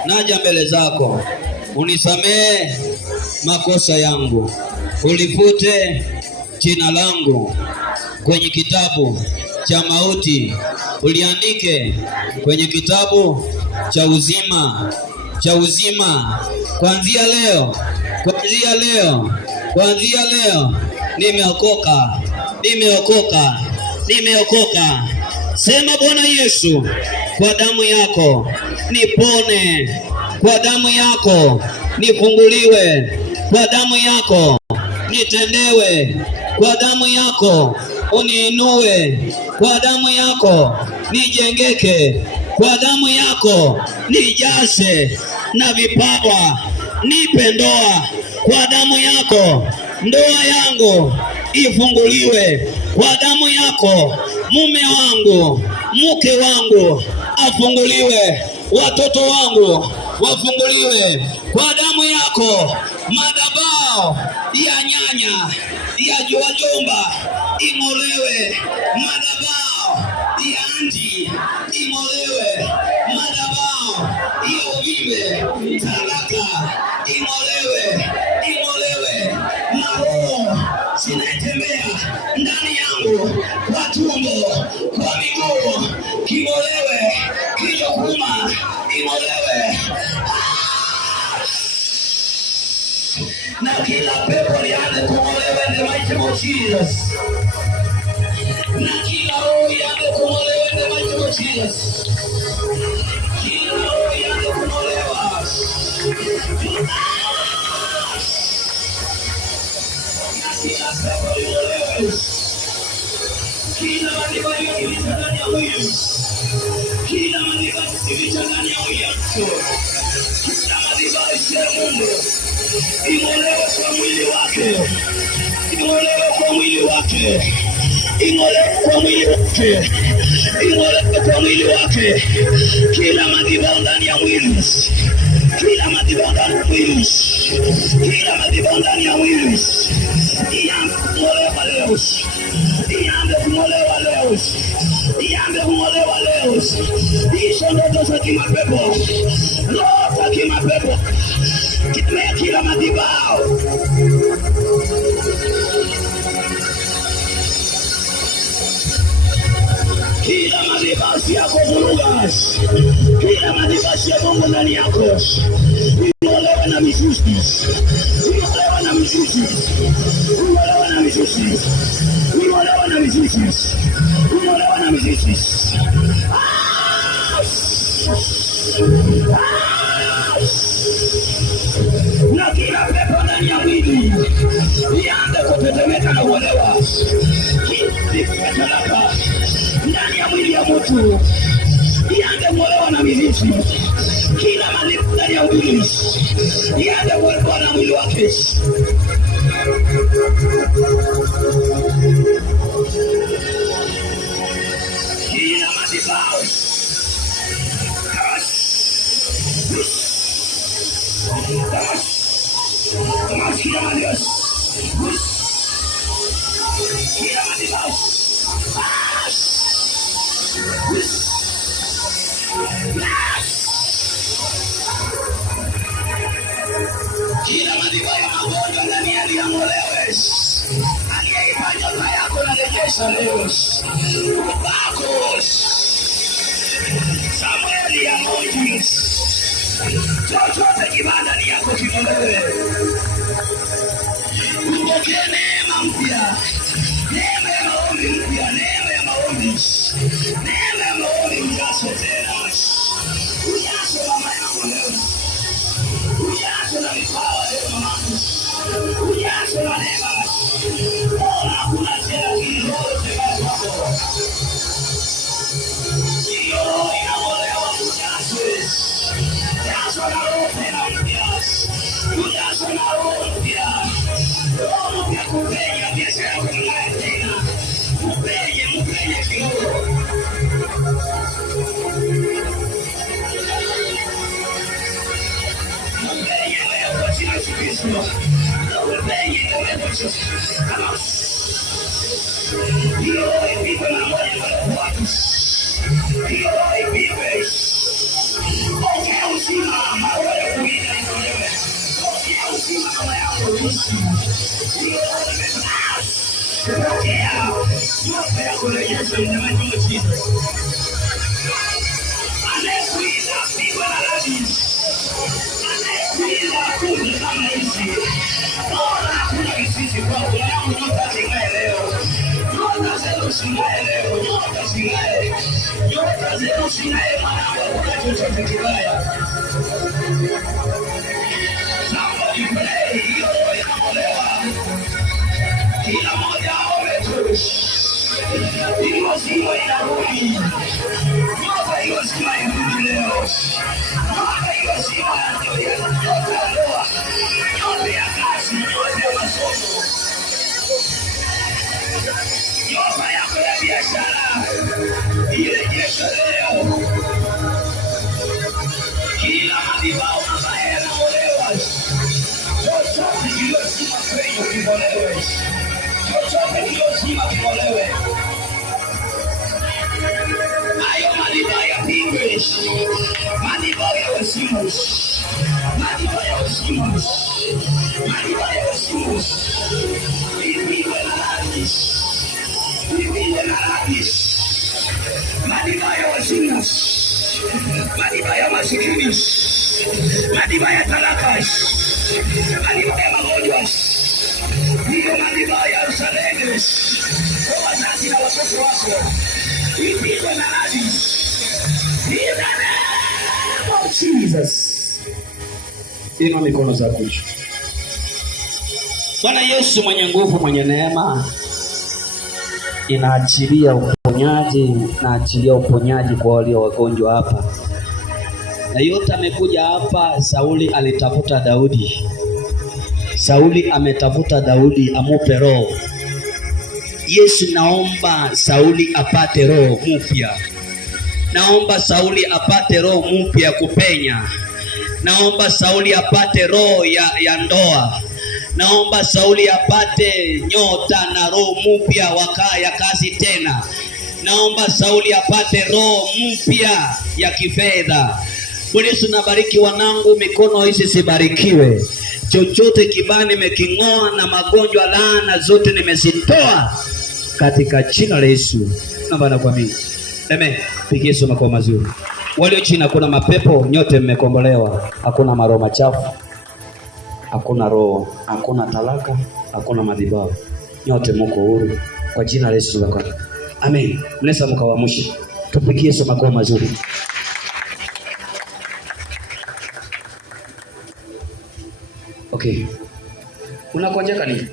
naja mbele zako. Unisamehe makosa yangu. Ulifute jina langu kwenye kitabu cha mauti. Uliandike kwenye kitabu cha uzima. Kuanzia leo nimeokoka. Sema Bwana Yesu, kwa damu yako nipone, kwa damu yako nifunguliwe, kwa damu yako nitendewe, kwa damu yako uniinue, kwa damu yako nijengeke, kwa damu yako nijase na vipawa, nipe ndoa, kwa damu yako ndoa yangu ifunguliwe, kwa damu yako mume wangu, mke wangu afunguliwe, watoto wangu wafunguliwe, kwa damu yako madhabahu ya nyanya ya wajomba ing'olewe, madhabahu ya anti ing'olewe, madhabahu ya uvimbe talaka ing'olewe, na roho zinatembea ndani yangu, kwa tumbo, kwa miguu king'olewe, kichokuma ing'olewe, na kila pepo lianze kung'olewa in the mighty name of Jesus. Na kila roho ianze kung'olewa in the mighty name of Jesus. Kila roho ianze kung'olewa. Na kila pepo ling'olewe. Kila madhabahu yaliyofichwa ndani ya mwili. Kila madhabahu yaliyofichwa ndani ya mwili. Kila madhabahu ya Mungu ing'olewe kwa mwili wake, ing'olewe kwa mwili wake, ing'olewe kwa mwili wake, ing'olewe kwa mwili wake. Kila madhabahu ndani ya mwili, kila madhabahu ndani ya mwili, kila madhabahu ndani ya mwili ianze kung'olewa leo, ianze kung'olewa leo, ianze kung'olewa leo. Hizo ndoto za kimapepo, roho za kimapepo, kila madhabahu Kila madhabahu yako vuruga. Kila madhabahu ya Mungu ndani yako. Uolewa na mizuzi. Uolewa na mizuzi. Uolewa na mizuzi. Uolewa na mizuzi. Uolewa na mizuzi. Na kila pepo ndani ya mwili ianze kutetemeka na uolewa. Kila ndani ya mwili ya mtu ianze kuolewa na mizizi. Kila mali ndani ya mwili ianze kuolewa na mwili wake. Kila madhabahu kila madhabahu ya magonjwa ndani yaliyomolewe. Aliyeipa nyota yako na rejesha leo. Ubako Samueli ya Mungu. Chochote kibanda ni yako kimolewe. Upokee neema mpya. Neema ya maombi mpya. Neema ya maombi. Neema ya maombi ujaswe tena. Ujaswe mama yako leo. Ujaswe na vipawa leo mamangu. Ujaswe na neema. Hakuna tena kilote wako. Iyo inamolewa ujaswe. Ujaswe na roho tena mpya. Ujaswe na roho mpya. Roho mpya kupenya biashara yako mlaye tena. Mupenye kiroho. Mupenye leo kwa jina Yesu Kristo. Mupenye leo kwa Yesu. Kama hiyo ipigwe na moja na watu. Hiyo ipigwe. Ongea uzima maroho ya kuingia itolewe. Ongea uzima kama yako uishi. Hiyo ongea. Yote yako rejesha in the name of Jesus. Anayekuiza pigwa na radi. Anayekuiza kundi kama hizi. Bora hakuna mizizi kwako. Yangu nyota zingae leo. Nyota zenu zingae leo. Nyota zingae. Nyota zenu zingae mwanangu. Hakuna chochote kibaya. Somebody pray. Hiyo inamolewa. Kila moja aombe. Hiyo sio inarudi. Nyota hiyo sio inarudi leo. Nyota hiyo sio inarudi. Nyota ya ndoa. Nyota ya kazi. Nyota ya masomo. Nyota yako ya biashara. Irejeshe leo. Kila madhabahu ambaye yanaolewa. Chochote kiliyozima kwenye kimolewe. Chochote kiliyozima kimolewe. Hayo madhabahu yapigwe. Madhabahu ya uzimu. Madhabahu ya uzimu. Madhabahu ya uzimu. Ipigwe na radi. Ipigwe na radi. Madhabahu ya uzimu. Madhabahu ya masikini. Madhabahu ya talaka. Madhabahu ya magonjwa. Hiyo madhabahu ya usalama. Kwa wazazi na watoto wako. Ipigwe na radi. In the name of Jesus. Inua mikono zako juu. Bwana Yesu mwenye nguvu, mwenye neema, inaachilia uponyaji, inaachilia uponyaji kwa walio wagonjwa hapa. Na yote amekuja hapa. Sauli alitafuta Daudi. Sauli ametafuta Daudi amupe roho. Yesu, naomba Sauli apate roho mpya. Naomba Sauli apate roho mpya kupenya. Naomba Sauli apate roho ya ndoa. Naomba Sauli apate nyota na roho mpya ya kazi tena. Naomba Sauli apate roho mpya ya kifedha. Bwana Yesu, nabariki wanangu, mikono hizi sibarikiwe. Chochote kibaya nimeking'oa na magonjwa laana zote nimezitoa katika jina la Yesu. Naomba na kuamini. Amen. Pigie Yesu makofi mazuri. Walio chini hakuna mapepo, nyote mmekombolewa. Hakuna maroho machafu, hakuna roho, hakuna talaka, hakuna madhabahu. Nyote mko huru kwa jina la Yesu la Kristo. Amen. Mnaweza mkawaamsha. Tupigie Yesu makofi mazuri. Okay. Unakonjeka nini?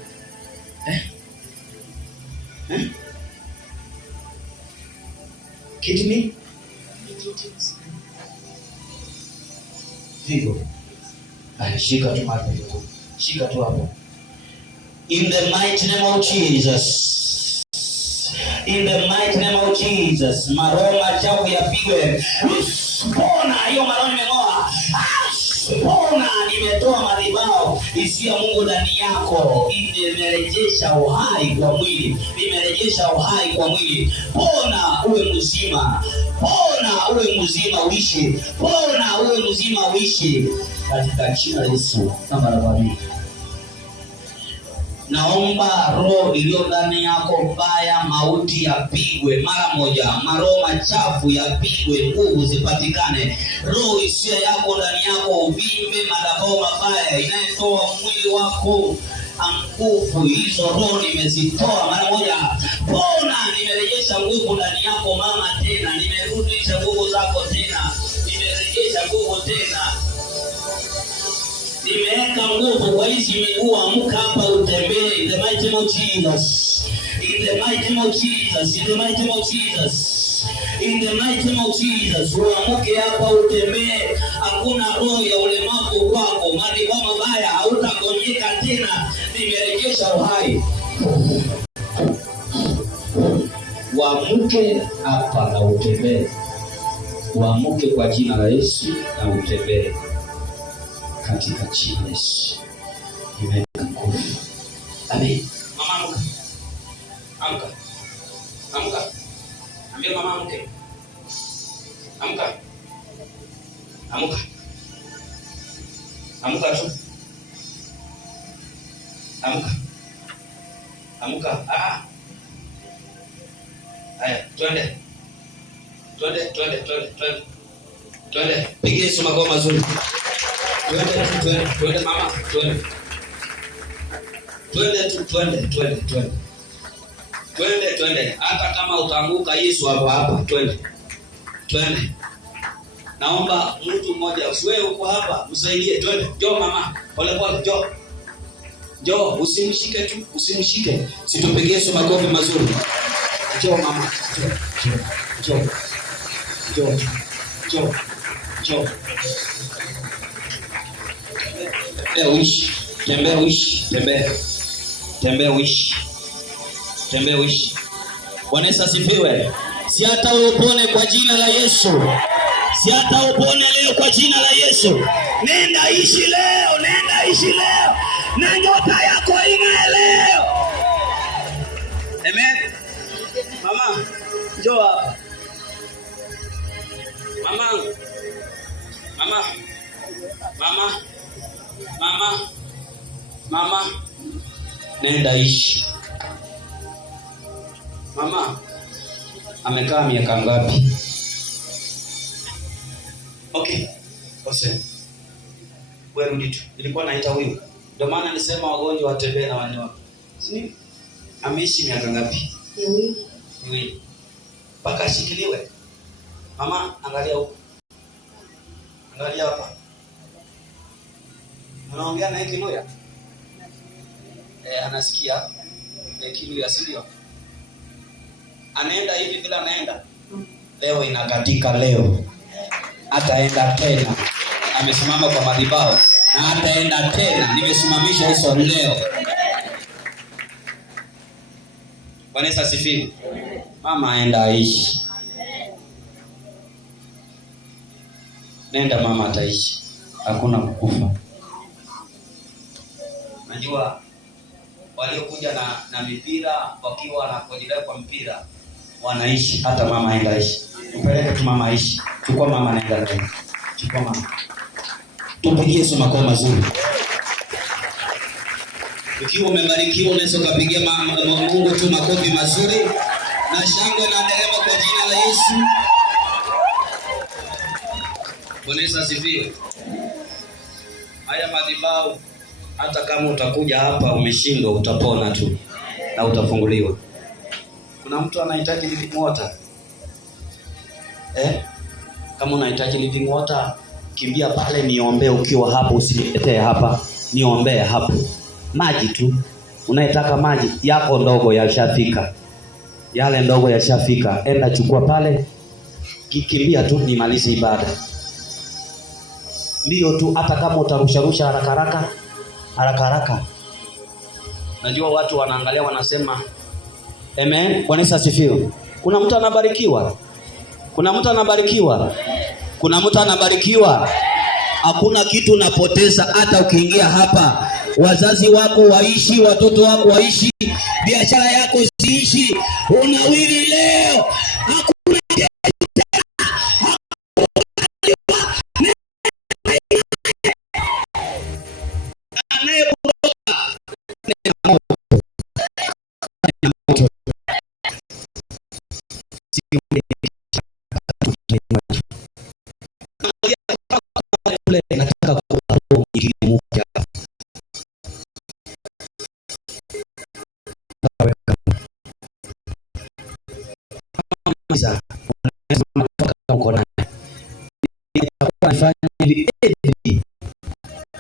Kidney? Vigo. Shika tu hapo. Shika tu hapo. In the mighty name of Jesus. In the mighty name of Jesus. Maroho machafu yapigwe. Pona hiyo maroho nimeng'oa. Pona, nimetoa madhabahu isiyo Mungu ndani yako. Nimerejesha uhai kwa mwili. Nimerejesha uhai kwa mwili. Pona uwe mzima. Pona uwe mzima uishi. Pona uwe mzima uishi. Katika jina la Yesu. Kama nabii. Naomba roho iliyo ndani yako mbaya, mauti yapigwe mara moja. Maroho machafu yapigwe, nguvu zipatikane. Roho isiyo yako ndani yako, uvimbe, madhabahu mabaya inayotoa mwili wako nguvu, hizo roho nimezitoa mara moja. Pona, nimerejesha nguvu ndani yako mama tena. Nimerudisha nguvu zako tena. Nimerejesha nguvu tena. Nimeweka nguvu kwa hizi miguu, amka hapa utembee. In the mighty name of Jesus. In the mighty name of Jesus. In the mighty name of Jesus. In the mighty name of Jesus. Uamuke hapa utembee. Hakuna roho ya ulemavu kwako. Madhabahu mabaya hautagonjeka tena. Nimerejesha uhai. Uamuke hapa na utembee. Uamuke kwa jina la Yesu na utembee. Katika jina la Yesu. Nimeweka nguvu. Amen. Mama amka. Amka. Amka. Ambia mama amke. Amka. Amka. Amka tu. Amka. Amka. Haya, twende. Twende. Pigie Yesu makofi mazuri. Twende mama, twende. Twende. Hata kama utaanguka Yesu hapa, twende. Naomba mtu mmoja usiwe uko hapa, msaidie, twende. Njoo mama, pole, njoo, usimshike. Situpigie Yesu makofi mazuri. Njoo mama, njoo. Tembea uishi. Bwana Yesu asifiwe. Si hata upone kwa jina la Yesu. Si hata upone leo kwa jina la Yesu. Nenda ishi leo. Na nyota yako ing'ae leo. Amen. Mama, njoo hapa. Mama, nenda ishi. Mama amekaa miaka ngapi? Okay. Basi. Wewe rudi tu. Nilikuwa naita huyu. Ndio maana nisema wagonjwa watembee na wanywa. Si ameishi miaka ngapi? Miwili. Mpaka ashikiliwe. Mama, angalia huko. Angalia hapa. Unaongea na Kiluya? Anasikia Kiluya, sio? Anaenda hivi bila anaenda. Leo inakatika leo. Ataenda tena. Amesimama kwa madhabahu na ataenda tena. Nimesimamisha hizo leo. Bwana Yesu asifiwe. Mama aenda aishi. Nenda mama ataishi. Hakuna kukufa. Najua waliokuja na mipira wakiwa na kujidai kwa mpira wanaishi, hata mama aenda aishi. Tupeleke tu mama aishi. Chukua mama anaenda tena. Chukua mama. Tupigie Yesu makofi mazuri. Ukiwa umebarikiwa unaweza kupigia Mungu tu makofi mazuri na shangwe na nderemo kwa jina la Yesu. Yesu. Bwana Yesu asifiwe. Haya madhabahu, hata kama utakuja hapa umeshindwa, utapona tu na utafunguliwa. Kuna mtu anahitaji living water? Kama unahitaji living water, kimbia pale niombee ukiwa hapo, usiniletee hapa. Niombee hapo. Maji tu. Unayetaka maji yako ndogo yashafika. Yale ndogo yashafika. Enda chukua pale. Kimbia tu nimalize ibada. Mbio tu, hata kama utarusharusha haraka haraka. Najua watu wanaangalia wanasema amen. Bwana Yesu asifiwe. Kuna mtu anabarikiwa? Kuna mtu anabarikiwa? Kuna mtu anabarikiwa? Hakuna kitu unapoteza hata ukiingia hapa. Wazazi wako waishi, watoto wako waishi, biashara yako ziishi, unawili leo. Hakuna nataka kuwa mwingine mpya.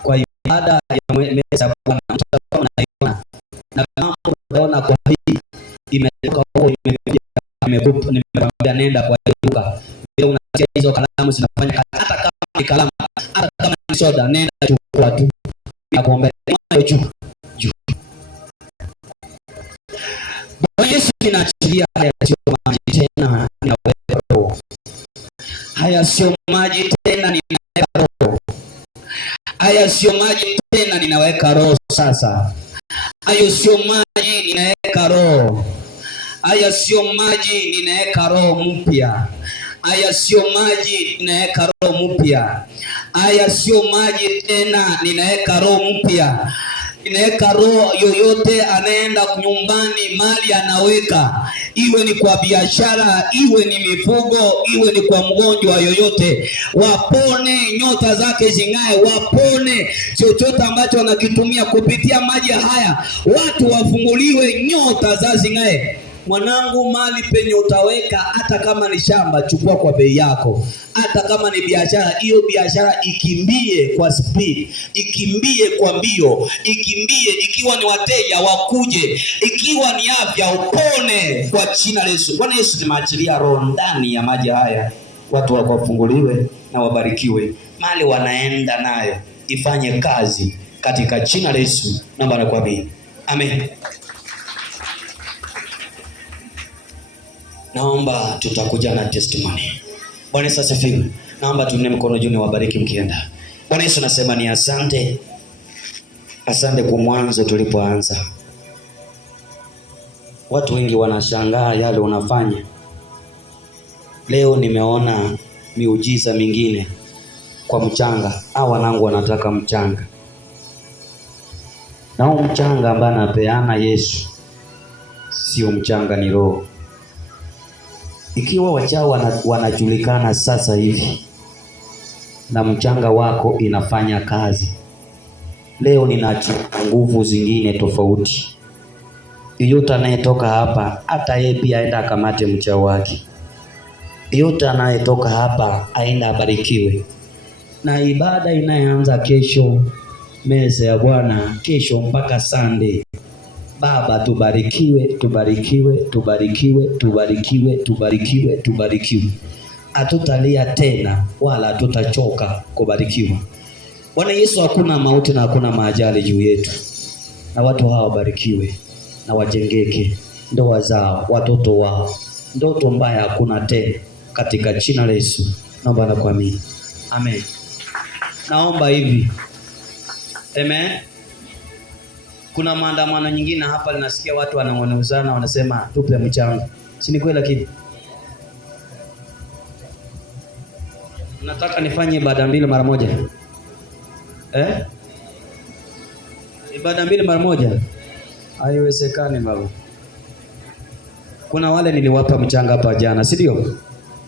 Kwa ibada ya meza Bwana na kama unaona kwa hii imetoka huko, nimekuambia nenda kwa duka, bila unasikia hizo kalamu zinafanya kazi. Hata kama ni kalamu, hata kama ni soda, nenda chukua tu nakuombea juu. Bwana Yesu anaachilia haya sio maji tena, ninaweka roho. Haya sio maji tena, ninaweka roho. Haya sio maji tena, ninaweka roho sasa. Hayo sio maji, ninaweka roho. Haya sio maji, ninaweka roho mpya. Haya sio maji, ninaweka roho mpya. Haya sio maji tena, ninaweka roho mpya. Ninaweka roho yoyote anaenda nyumbani mali anaweka, iwe ni kwa biashara, iwe ni mifugo, iwe ni kwa mgonjwa yoyote, wapone, nyota zake zing'ae, wapone. Chochote ambacho wanakitumia kupitia maji haya, watu wafunguliwe, nyota zao zing'ae. Mwanangu, mali penye utaweka, hata kama ni shamba, chukua kwa bei yako. Hata kama ni biashara, hiyo biashara ikimbie kwa speed, ikimbie kwa mbio, ikimbie. Ikiwa ni wateja wakuje, ikiwa ni afya upone kwa jina la Yesu. Bwana Yesu tumeachilia roho ndani ya maji haya, watu wafunguliwe na wabarikiwe. Mali wanaenda nayo ifanye kazi katika jina la Yesu. Naomba na kuamini. Amen. Naomba tutakuja na testimony. Bwana Yesu asifiwe. Naomba tuinue mkono juu niwabariki mkienda. Bwana Yesu nasema ni asante. Asante kwa mwanzo tulipoanza. Watu wengi wanashangaa yale unafanya. Leo nimeona miujiza mingine kwa mchanga. Wanangu wanataka mchanga. Na huo mchanga ambaye anapeana Yesu sio mchanga, ni roho. Ikiwa wachao wanajulikana sasa hivi na mchanga wako inafanya kazi, leo ninacho nguvu zingine tofauti. Yote anayetoka hapa, hata yeye pia aenda akamate mchao wake. Yote anayetoka hapa aenda abarikiwe. Na ibada inayoanza kesho, meza ya Bwana, kesho mpaka Sunday. Baba, tubarikiwe, tubarikiwe, tubarikiwe, tubarikiwe, tubarikiwe, tubarikiwe. Hatutalia tena wala hatutachoka kubarikiwa. Bwana Yesu, hakuna mauti na hakuna maajali juu yetu. Na watu hawa wabarikiwe na wajengeke ndoa zao, watoto wao. Ndoto mbaya hakuna tena katika jina la Yesu. Naomba na kuamini. Amen. Naomba hivi. Amen. Kuna maandamano nyingine hapa ninasikia watu wanaonezana wanasema tupe mchanga. Si ni kweli? Lakini nataka nifanye ibada mbili mara moja. Ibada mbili mara moja? Haiwezekani baba. Kuna wale niliwapa mchanga hapa jana, si ndio?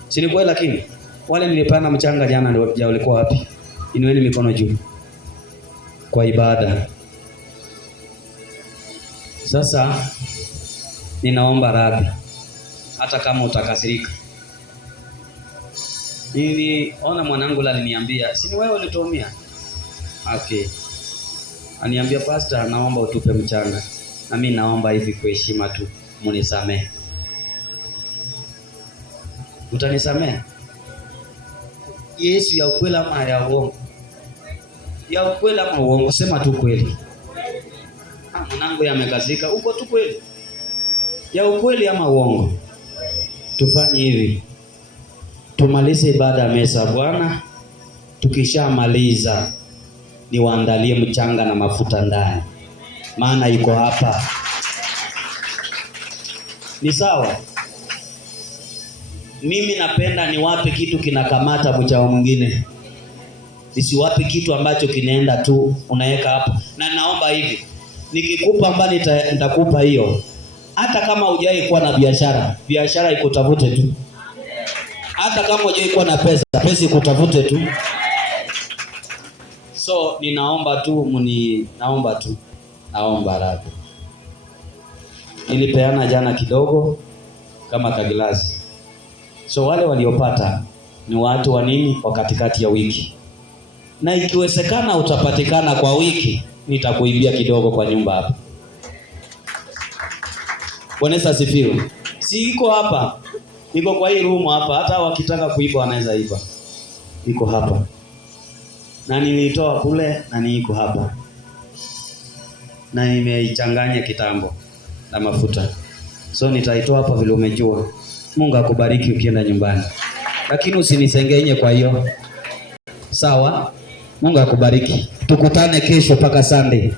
Si ni kweli? Lakini wale nilipana mchanga jana ndio walikuwa wapi? Inueni mikono juu kwa ibada. Sasa ninaomba radhi hata kama utakasirika. Ona mwanangu aliniambia, si ni wewe ulitumia? Okay. Aniambia pastor, naomba utupe mchanga. Na mimi naomba hivi kwa heshima tu, munisamehe. Utanisamehe? Yesu ya ukweli ama ya uongo? Ya ukweli ama uongo? Sema tu kweli. Mwanangu yamekazika, uko tu kweli? Ya ukweli ama uongo? Tufanye hivi. Tumalize ibada ya meza Bwana. Tukishamaliza niwaandalie mchanga na mafuta ndani, maana iko hapa. Ni sawa? Mimi napenda niwape kitu kinakamata mchao mwingine, nisiwape kitu ambacho kinaenda tu unaweka hapo. Na naomba hivi, nikikupa mbali nitakupa hiyo. Hata kama hujai kuwa na biashara ikutafute tu. Hata kama hujai kuwa na pesa ikutafute tu. So ninaomba tu naomba radhi. Nilipeana jana kidogo kama kagilasi. So wale waliopata ni watu wa nini wa katikati ya wiki. Na ikiwezekana utapatikana kwa wiki, nitakuibia kidogo kwa nyumba hapa. Bwana asifiwe. Si iko hapa. Iko kwa hii room hapa, hata wakitaka kuiba wanaweza iba. Iko hapa. Na nilitoa kule na niko hapa. Na nimeichanganya kitambo na mafuta. So nitaitoa hapa vile umejua. Mungu akubariki ukienda nyumbani. Lakini usinisengenye kwa hiyo. Sawa? Mungu akubariki. Tukutane kesho paka Sunday.